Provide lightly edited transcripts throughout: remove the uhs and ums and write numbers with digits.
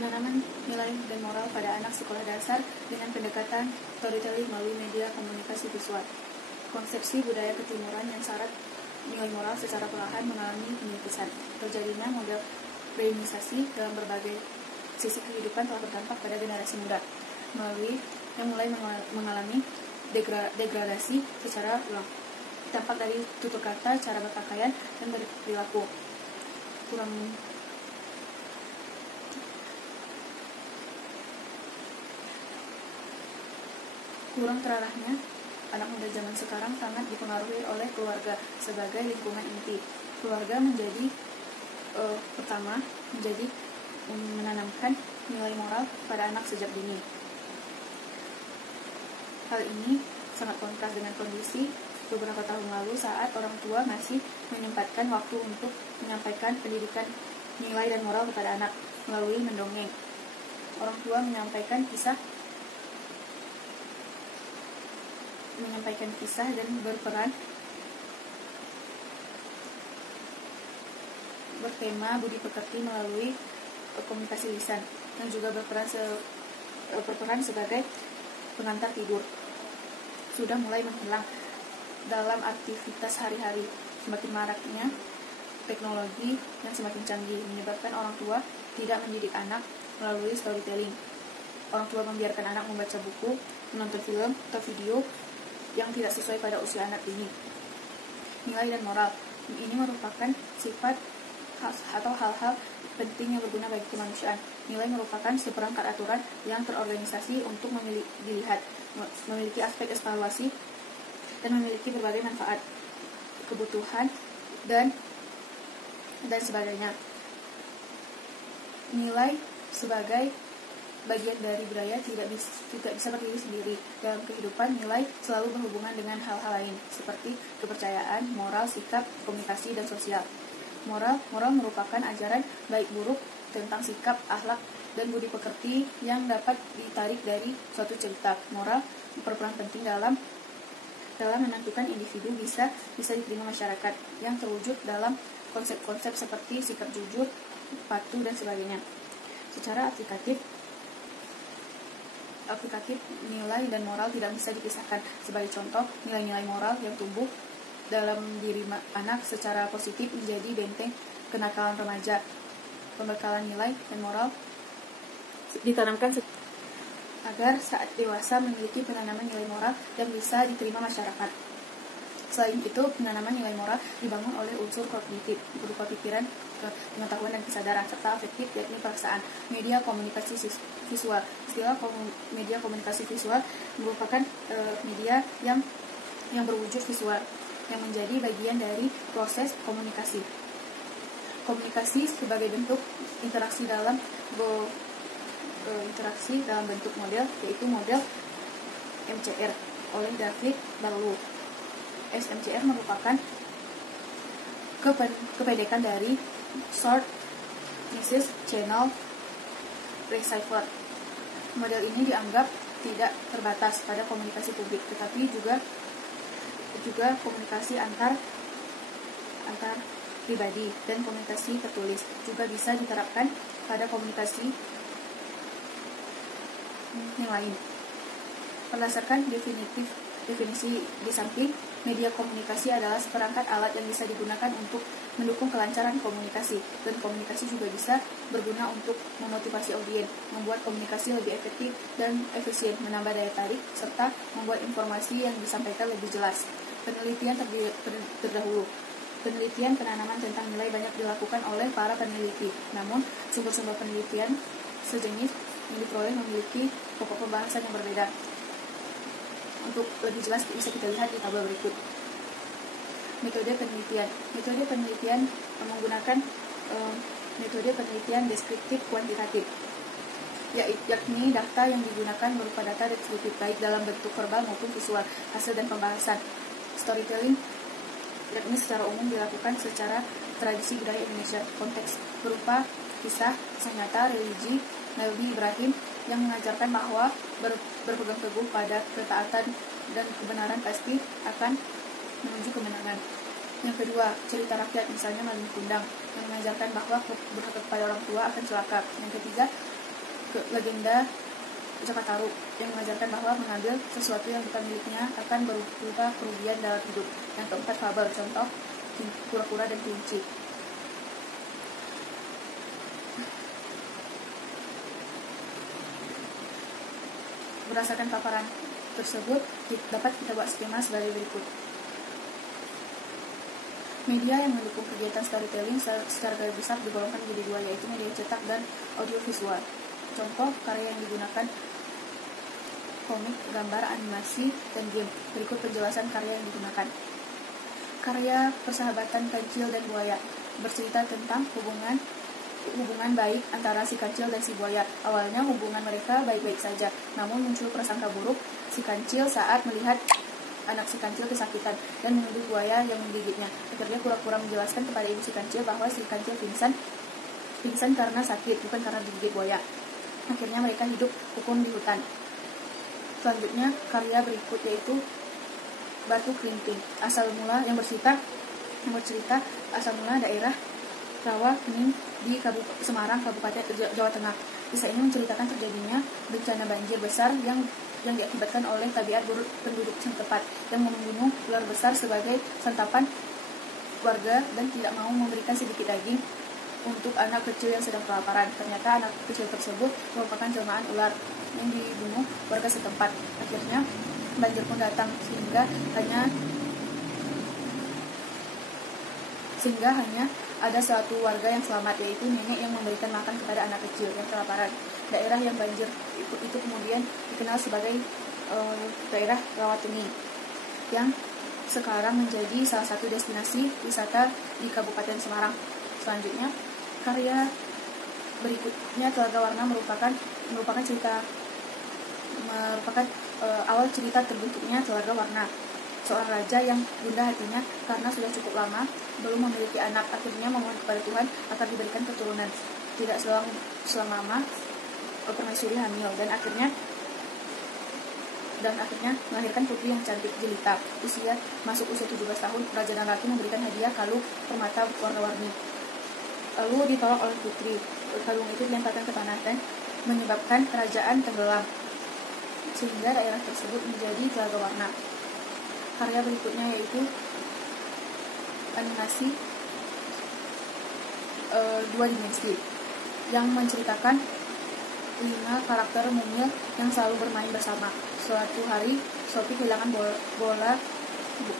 Penanaman nilai dan moral pada anak sekolah dasar dengan pendekatan storytelling melalui media komunikasi visual. Konsepsi budaya ketimuran yang syarat nilai moral secara perlahan mengalami penipisan. Terjadinya model reimisasi dalam berbagai sisi kehidupan telah berdampak pada generasi muda, yang mulai mengalami degradasi secara ulang. Dampak dari tutur kata, cara berpakaian, dan berperilaku. Kurang terarahnya, anak muda zaman sekarang sangat dipengaruhi oleh keluarga sebagai lingkungan inti. Keluarga menjadi menanamkan nilai moral pada anak sejak dini. Hal ini sangat kontras dengan kondisi beberapa tahun lalu saat orang tua masih menyempatkan waktu untuk menyampaikan pendidikan nilai dan moral kepada anak melalui mendongeng. Orang tua menyampaikan kisah dan bertema budi pekerti melalui komunikasi lisan, yang juga berperan sebagai pengantar tidur. Sudah mulai menghilang dalam aktivitas hari-hari. Semakin maraknya teknologi yang semakin canggih menyebabkan orang tua tidak mendidik anak melalui storytelling. Orang tua membiarkan anak membaca buku, menonton film atau video yang tidak sesuai pada usia anak ini. Nilai dan moral ini merupakan sifat atau hal-hal penting yang berguna bagi kemanusiaan. Nilai merupakan seperangkat aturan yang terorganisasi untuk dilihat, memiliki aspek evaluasi, dan memiliki berbagai manfaat, kebutuhan, dan sebagainya. Nilai sebagai bagian dari budaya tidak bisa berdiri sendiri. Dalam kehidupan, nilai selalu berhubungan dengan hal-hal lain seperti kepercayaan, moral, sikap, komunikasi, dan sosial. Moral merupakan ajaran baik buruk tentang sikap, akhlak, dan budi pekerti yang dapat ditarik dari suatu cerita. Moral berperan penting dalam menentukan individu bisa diterima masyarakat, yang terwujud dalam konsep-konsep seperti sikap jujur, patuh, dan sebagainya. Secara aplikatif, nilai dan moral tidak bisa dipisahkan. Sebagai contoh, nilai-nilai moral yang tumbuh dalam diri anak secara positif menjadi benteng kenakalan remaja. Pembekalan nilai dan moral ditanamkan agar saat dewasa memiliki penanaman nilai moral yang bisa diterima masyarakat. Selain itu, penanaman nilai moral dibangun oleh unsur kognitif berupa pikiran, pengetahuan, dan kesadaran, serta afektif, yakni perasaan. Media komunikasi visual. Istilah media komunikasi visual merupakan media yang berwujud visual, yang menjadi bagian dari proses komunikasi. Komunikasi sebagai bentuk interaksi dalam bentuk model, yaitu model MCR oleh David Barlow. SMCR merupakan kependekan dari Short Message Channel Receiver. Model ini dianggap tidak terbatas pada komunikasi publik, tetapi juga komunikasi antar pribadi dan komunikasi tertulis juga bisa diterapkan pada komunikasi yang lain. Berdasarkan definisi di samping, media komunikasi adalah seperangkat alat yang bisa digunakan untuk mendukung kelancaran komunikasi, dan komunikasi juga bisa berguna untuk memotivasi audiens, membuat komunikasi lebih efektif dan efisien, menambah daya tarik, serta membuat informasi yang disampaikan lebih jelas. Penelitian terdahulu. Penelitian penanaman tentang nilai banyak dilakukan oleh para peneliti, namun sumber-sumber penelitian sejenis yang diperoleh memiliki pokok pembahasan yang berbeda. Untuk lebih jelas bisa kita lihat di tabel berikut. Metode penelitian menggunakan metode penelitian deskriptif kuantitatif, yakni data yang digunakan berupa data deskriptif baik dalam bentuk verbal maupun visual. Hasil dan pembahasan. Storytelling yakni secara umum dilakukan secara tradisi budaya Indonesia. Konteks berupa kisah nyata religi Nabi Ibrahim yang mengajarkan bahwa berpegang teguh pada ketaatan dan kebenaran pasti akan menuju kemenangan. Yang kedua, cerita rakyat, misalnya Malin Kundang, yang mengajarkan bahwa berhak kepada orang tua akan celaka. Yang ketiga, legenda Jakartaru yang mengajarkan bahwa mengambil sesuatu yang bukan miliknya akan berupa kerugian dalam hidup. Yang keempat, fabel, contoh kura-kura dan kelinci. Berdasarkan paparan tersebut, dapat kita buat skema sebagai berikut. Media yang mendukung kegiatan storytelling secara garis besar digolongkan menjadi dua, yaitu media cetak dan audiovisual. Contoh karya yang digunakan: komik, gambar, animasi, dan game. Berikut penjelasan karya yang digunakan. Karya Persahabatan Kancil dan Buaya bercerita tentang hubungan baik antara si kancil dan si buaya. Awalnya hubungan mereka baik-baik saja, namun muncul prasangka buruk si kancil saat melihat anak si kancil kesakitan dan menuduh buaya yang menggigitnya. Akhirnya kura-kura menjelaskan kepada ibu si kancil bahwa si kancil pingsan karena sakit, bukan karena digigit buaya. Akhirnya mereka hidup rukun di hutan. Selanjutnya, karya berikut yaitu Batu Klinting. Yang bercerita asal mula daerah Rawa Kening di Semarang, Kabupaten Jawa Tengah. Kisah ini menceritakan terjadinya bencana banjir besar yang diakibatkan oleh tabiat buruk penduduk setempat yang membunuh ular besar sebagai santapan warga dan tidak mau memberikan sedikit daging untuk anak kecil yang sedang kelaparan. Ternyata anak kecil tersebut merupakan jelmaan ular yang dibunuh warga setempat. Akhirnya banjir pun datang sehingga hanya ada satu warga yang selamat, yaitu nenek yang memberikan makan kepada anak kecil yang kelaparan. Daerah yang banjir itu kemudian dikenal sebagai daerah Rawatening yang sekarang menjadi salah satu destinasi wisata di Kabupaten Semarang. Selanjutnya, karya berikutnya Telaga Warna merupakan awal cerita terbentuknya Telaga Warna. Seorang raja yang gundah hatinya karena sudah cukup lama belum memiliki anak, akhirnya memohon kepada Tuhan agar diberikan keturunan. Tidak selang lama permaisuri hamil dan akhirnya melahirkan putri yang cantik jelita. Masuk usia 17 tahun, raja dan ratu memberikan hadiah kalung permata warna-warni. Lalu ditolak oleh putri. Kalung itu dilemparkan ke tanah dan menyebabkan kerajaan tenggelam, sehingga daerah tersebut menjadi Telaga Warna. Karya berikutnya yaitu animasi 2 dimensi yang menceritakan 5 karakter mungil yang selalu bermain bersama. Suatu hari, Sophie kehilangan bola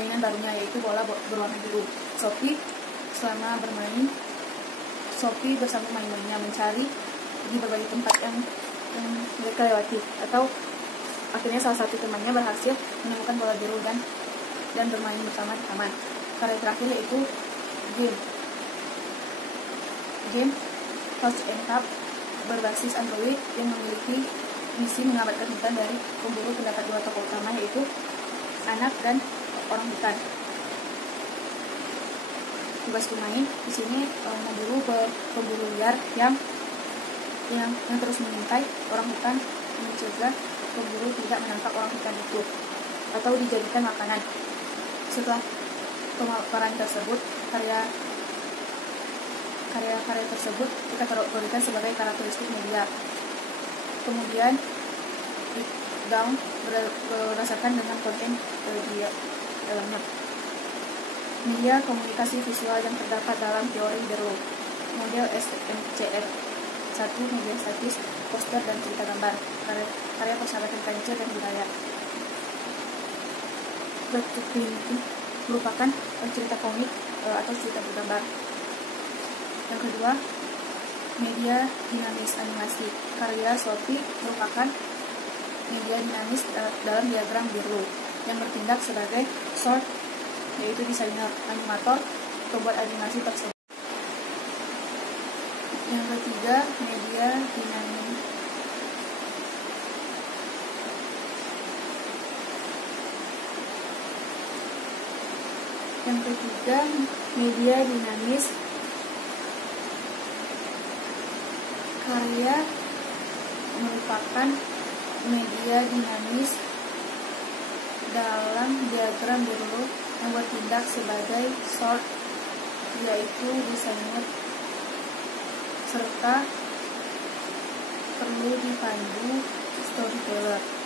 mainan barunya, yaitu bola berwarna biru. Sophie bersama main-mainnya mencari di berbagai tempat yang mereka lewati, atau akhirnya salah satu temannya berhasil menemukan bola biru dan bermain bersama di taman. Karya terakhir yaitu game Touch and Tap berbasis Android yang memiliki misi mengamankan hutan dari pemburu terdapat 2 tokoh utama, yaitu anak dan orang hutan. Tugas pemain di sini memburu pemburu liar yang terus mengintai orang hutan, mencegah pemburu tidak menangkap orang hutan itu atau dijadikan makanan. Setelah pemaparan tersebut, karya tersebut kita kategorikan sebagai karakteristik media. Kemudian breakdown berdasarkan dengan konten di dalamnya. Media komunikasi visual yang terdapat dalam teori Berlow. Model SMCF 1. Media statis, poster, dan cerita gambar. Karya Persahabatan Kancil dan Budaya. Bentuk ini merupakan cerita komik atau cerita bergambar. Yang kedua, media dinamis animasi. Karya Sophie merupakan media dinamis dalam diagram Berlow yang bertindak sebagai source, yaitu desainer animator pembuat animasi tersebut. Yang ketiga, media dinamis. Karya merupakan media dinamis dalam diagram Berlow yang bertindak sebagai source, yaitu desainer serta perlu dipandu storyteller.